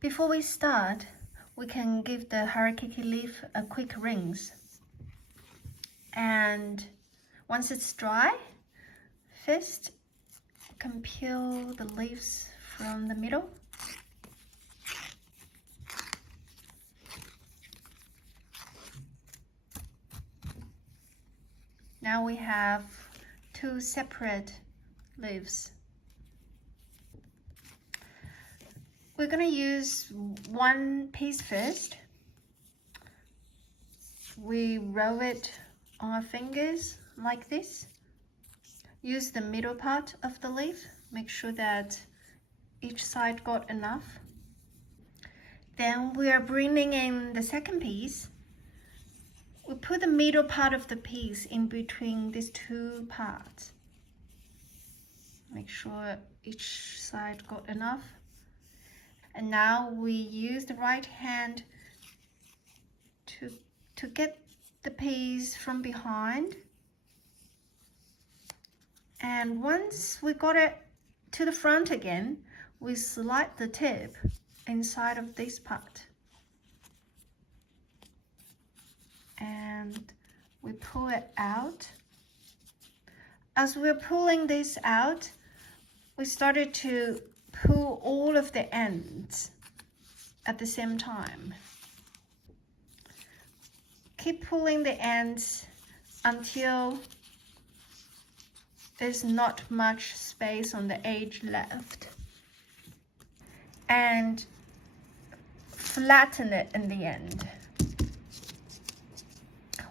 Before we start, we can give the harakeke leaf a quick rinse. And once it's dry, first you can peel the leaves from the middle. Now we have two separate leaves. We're going to use one piece first. We roll it on our fingers like this. Use the middle part of the leaf. Make sure that each side got enough. Then we are bringing in the second piece. We put the middle part of the piece in between these two parts. Make sure each side got enough. And now we use the right hand to get the piece from behind. And once we got it to the front again, we slide the tip inside of this part. And we pull it out. As we're pulling this out, we started to pull all of the ends at the same time. Keep pulling the ends until there's not much space on the edge left. And flatten it in the end.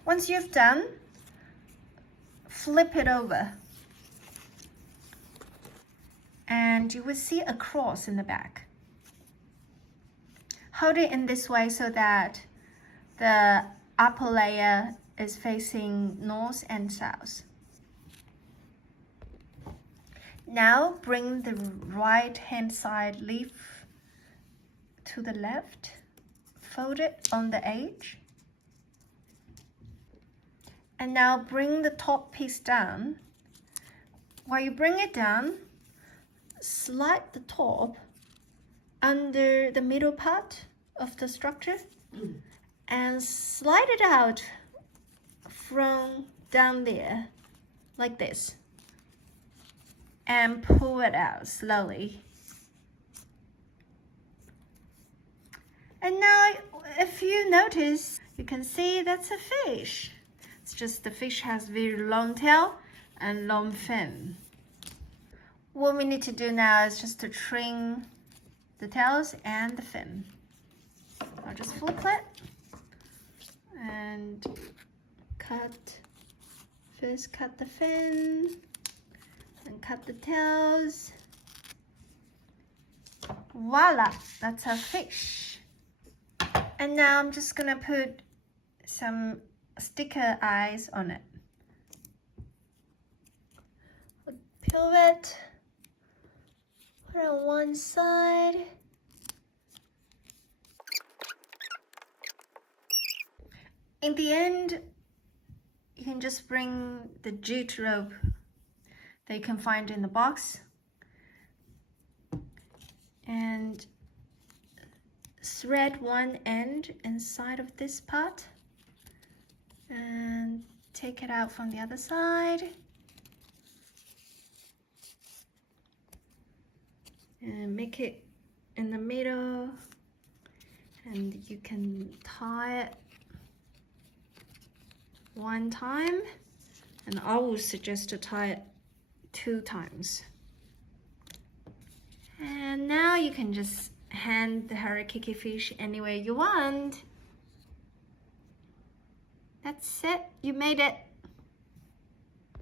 Once you've done, flip it over. And you will see a cross in the back. Hold it in this way so that the upper layer is facing north and south. Now bring the right hand side leaf to the left. Fold it on the edge. And now bring the top piece down. While you bring it down, slide the top under the middle part of the structure and slide it out from down there like this and pull it out slowly. And now if you notice, you can see that's a fish. It's just the fish has very long tail and long fin. What we need to do now is just to trim the tails and the fin. I'll just flip it and first cut the fin and cut the tails. Voila, that's our fish. And now I'm just gonna put some sticker eyes on it. Peel it. Put it on one side. In the end, you can just bring the jute rope that you can find in the box and thread one end inside of this part and take it out from the other side. And make it in the middle, and you can tie it one time, and I would suggest to tie it 2 times. And now you can just hand the harakeke fish anywhere you want. That's it, you made it.